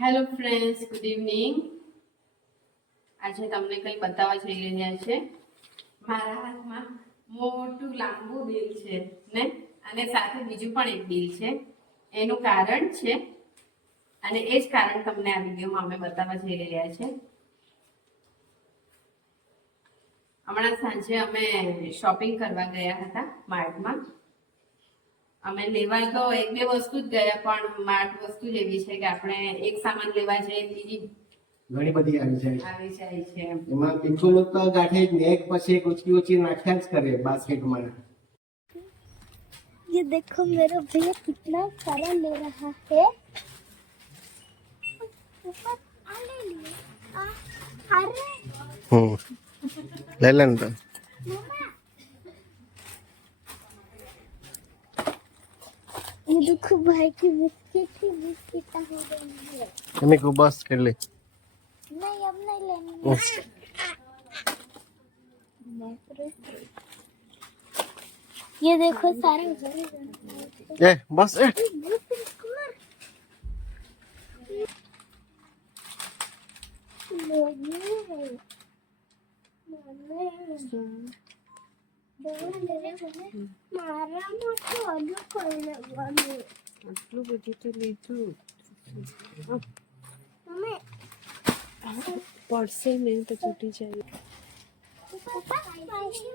Hello friends, good evening. આજે તમને કંઈ બતાવવા જઈ રહ્યા છે. મારા હાથમાં મોટું લાંબુ બિલ છે, ને? અને સાથે બીજું પણ એક બિલ છે. એનું કારણ છે, અને એ જ કારણ તમને આ વિડીયોમાં અમે બતાવવા જઈ રહ્યા છે. હમણાં સાંજે અમે શોપિંગ કરવા ગયા હતા માર્ટમાં અમે લેવા તો એક બે વસ્તુ જ ગયા પણ માર્ટ વસ્તુ જ એવી છે કે આપણે એક સામાન લેવા જઈએ બીજી ઘણી બધી આવી જાય આવી જાય છે એમાં પિંકુલો તો ગાંઠે જ ને એક પછી એક ઊંચકી ઊંચી નાખ્યા જ કરે બાસ્કેટમાં ये देखो मेरा भैया कितना सारा ले रहा है ऊपर आ ले लिया आ, अरे હમ લઈ देखो भाई की बिस्किट की बिस्किट हो गई है। इन्हें को बस कर ले। नहीं अब नहीं लेनी। ये देखो सारे। ए बस ए। Thank you. હજુ કોઈ લેવાનું આટલું બધું તો લીધું મમ્મી પડશે ને તો તૂટી જાય પપ્પા સ્પાઈસી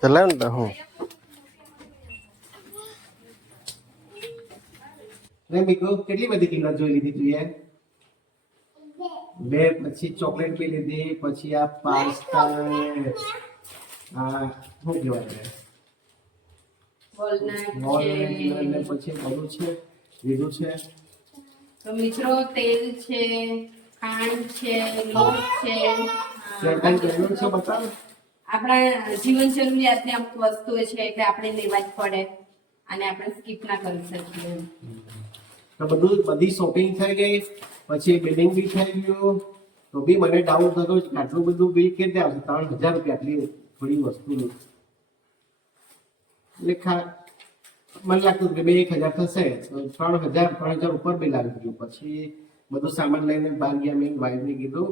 તો લે ને તો હું રે મીકુ કેટલી બધી કિંમત જોઈ લીધી તું યાર બે પછી ચોકલેટ બી લીધી પછી આ પાસ્તા ને આ શું કહેવાય વોલનટ પછી બધું છે લીધું છે. તો મિત્રો તેલ છે ખાંડ છે લોટ છે. આપણા જીવન જરૂરિયાતની અમુક વસ્તુઓ છે એટલે આપણે લેવા જ પડે અને આપણે સ્કીપ ના કરી શકીએ. તો બધું બધી શોપિંગ થઈ ગઈ પછી બિલિંગ બી થઈ ગયું. તો બી મને ડાઉટ થતો કે આટલું બધું બિલ કેવી આવશે ત્રણ હજાર રૂપિયા આટલી થોડી વસ્તુનું. એટલે ખા મને લાગતું કે બે એક હજાર થશે. ત્રણ હજાર ત્રણ હજાર ઉપર બિલ આવી ગયું. પછી બધું સામાન લઈને ભાગ્યા ગયા મેં વાઈફને કીધું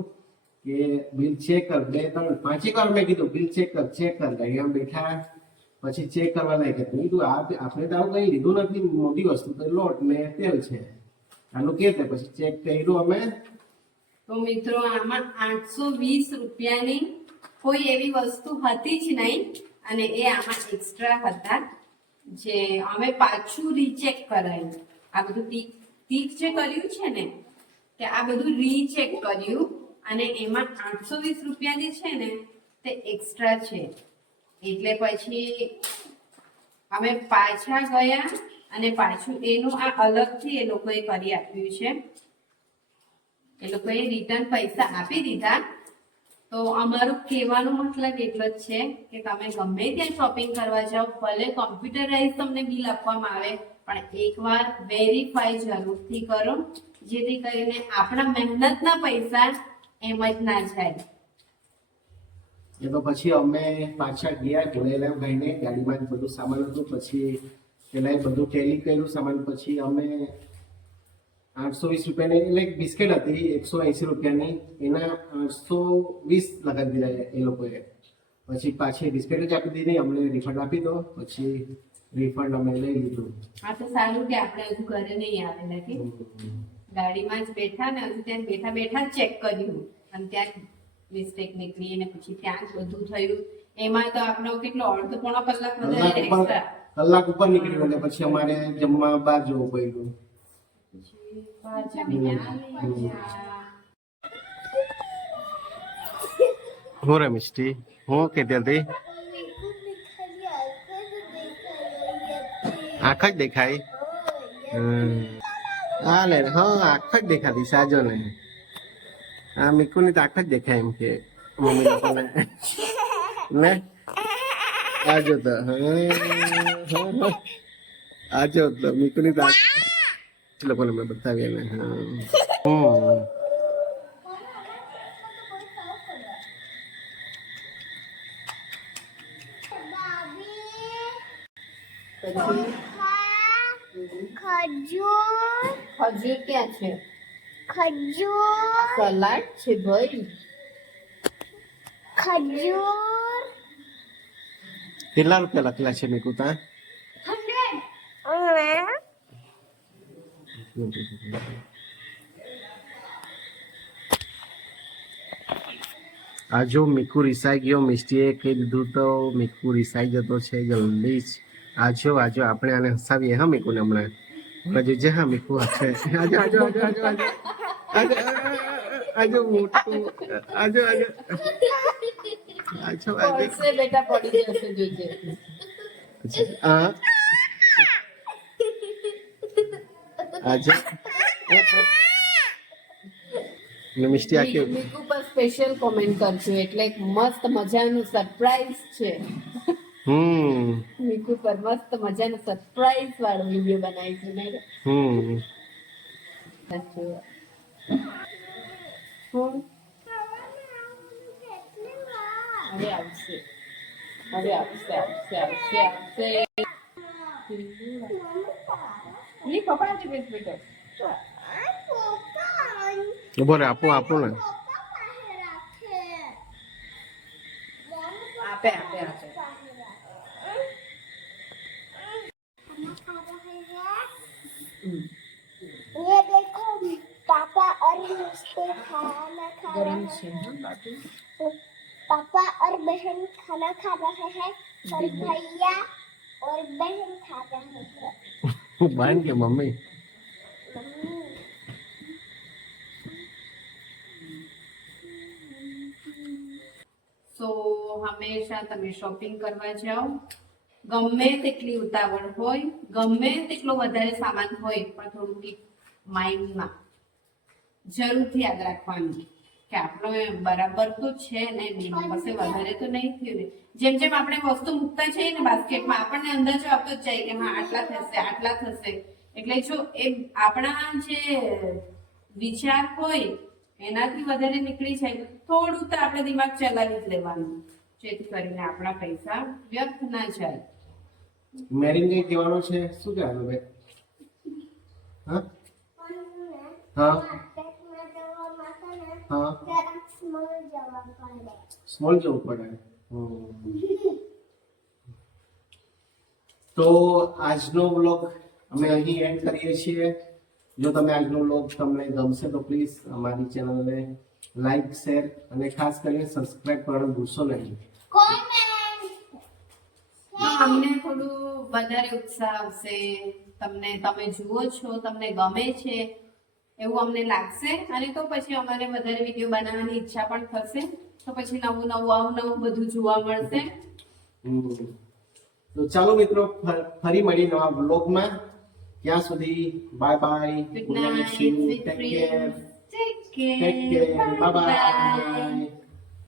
કે બિલ ચેક કર. બે, ત્રણ પાંચેક વાર મેં કીધું, બિલ ચેક કર ચેક કર. અહીંયા બેઠા, પછી ચેક કરવા લાગે કીધું, આ આપણે તો આવું કઈ લીધું નથી. મોટી વસ્તુ તો લોટ ને તેલ છે. આનું કે પછી ચેક કર્યું અમે. તો મિત્રો, આમાં આઠસો વીસ રૂપિયાની કોઈ એવી વસ્તુ હતી જ નહીં. અને એ આમાં એક્સ્ટ્રા હતા, જે અમે પાછું રીચેક કરાયું. આ બધું તીક જે કર્યું છે ને કે આ બધું રીચેક કર્યું અને એમાં આઠસો વીસ રૂપિયાની છે ને, તે એક્સ્ટ્રા છે. એટલે પછી અમે પાછા ગયા અને પાછું એનું આ અલગથી એ લોકોએ કરી આપ્યું છે. એ લોકોએ રિટર્ન પૈસા આપી દીધા. તો અમારું કહેવાનો મતલબ એટલો જ છે કે તમે ગમે ત્યાં શોપિંગ કરવા જાઓ, ભલે કોમ્પ્યુટરાઇઝ તમને બિલ આપવામાં આવે, પણ એકવાર વેરીફાઈ જરૂરથી કરો, જેથી કરીને આપણા મહેનતના પૈસા એમ જ ના જાય. એ તો પછી અમે પાછા ગયા જોડેલા ભાઈને, ગાડીમાં બધું સામાન હતું, પછી પેલા બધું ટેલી કર્યું, સામાન પછી અમે આઠસો વીસ રૂપિયાની એટલે એક બિસ્કિટ હતી એકસો એંસી રૂપિયાની એના આઠસો વીસ લગાવી દીધા એ લોકોએ પછી પાછી બિસ્કેટ જ આપી દીધી અમને રિફંડ આપી દો પછી રિફંડ અમે લઈ લીધું આ તો સારું કે આપણે હજુ ઘરે નહીં આવેલા કે ગાડીમાં જ બેઠા ને હજુ ત્યાં બેઠા બેઠા જ ચેક કર્યું અને ત્યાં મિસ્ટેક નીકળી અને પછી ત્યાં જ બધું થયું એમાં તો આપણો કેટલો અડધો પોણો કલાક વધારે કલાક ઉપર નીકળી ગયો પછી અમારે જમવા બહાર જવું પડ્યું પછી બહાર જમીને આવી ગયા. હું રે મિસ્ટી હું કે હતી આંખ જ દેખાય હા લે હા આંખ જ દેખાતી સાજો ને આ મીકુની તો આંખ જ દેખાય એમ કે મમ્મી લોકોને ને આજો તો હા આજો તો મીકુની તો આ લોકોને મેં બતાવીએ ને હા. ખજૂર. ખજૂર ક્યાં છે? ખજૂર. સલાડ છે ભાઈ. ખજૂર. કેટલા રૂપિયા લખેલા છે મેં તા આ જો મીકુ રિસાઈ ગયો મિસ્ટીએ કહી દીધું તો મીકુ રિસાઈ જતો છે જલ્દી જ આજો આજો આપણે આને હસાવીએ હા મીકુને હમણાં હમણાં જોજે હા મીકુ હસે આજો આજો આજો આજો આજો મોટું આજો આજો આજો આજો બેટા પડી જશે જોજે આ આજો? મિસ્ટી આ મીકુ પર સ્પેશિયલ કોમેન્ટ કરજો એટલે એક મસ્ત મજાનું સરપ્રાઈઝ છે. હમ. મીકુ પર મસ્ત મજાનું સરપ્રાઈઝ વાળો વીડિયો બનાવીશું ને હમ. હવે આવશે. હવે આવશે આવશે આવશે આવશે. నీ పప్పా అంటే పెట్టు పెట్టు বলে আপু আপু না আপে আপে আছে ये देखो पापा और पापा और बहन खाना खा रहे हैं और भैया और बहन खा रहे हैं બહેન કે મમ્મી સો હંમેશા તમે શોપિંગ કરવા જાઓ. ગમે તેટલી ઉતાવળ હોય, ગમે તેટલો વધારે સામાન હોય, પણ થોડું માઇન્ડમાં જરૂરથી યાદ રાખવાનું. આપણો એ બરાબર તો છે ને બિલ પાસે વધારે તો નહીં થયું ને. જેમ જેમ આપણે વસ્તુ મૂકતા જઈએ ને બાસ્કેટમાં, આપણને અંદાજો આપતો જ જાય કે હા, આટલા થશે આટલા થશે. એટલે જો એ આપણા જે વિચાર હોય, એનાથી વધારે નીકળી જાય, થોડું તો આપણે દિમાગ ચલાવી જ લેવાનું, જેથી કરીને આપણા પૈસા વ્યર્થ ના જાય. મેરીન કઈ કહેવાનું છે? શું કહેવાનું ભાઈ? હા? હા? હા. સ્મોલ જવું પડે. તો આજનો બ્લોગ અમે અહીં એન્ડ કરીએ છીએ. જો તમે આજનો બ્લોગ તમને ગમશે તો પ્લીઝ અમારી ચેનલને લાઈક શેર અને ખાસ કરીને સબસ્ક્રાઇબ કરવાનું ભૂલશો નહીં. અમને થોડું વધારે ઉત્સાહ આવશે. તમને તમે જુઓ છો, તમને ગમે છે. એવું અમને લાગશે. અને તો પછી અમારે વધારે વીડિયો બનાવવાની ઈચ્છા પણ થશે. તો પછી નવું નવું આવું નવું બધું જોવા મળશે. તો ચાલો મિત્રો ફરી મળી નવા બ્લોગમાં ત્યાં સુધી bye bye good night take care take care bye bye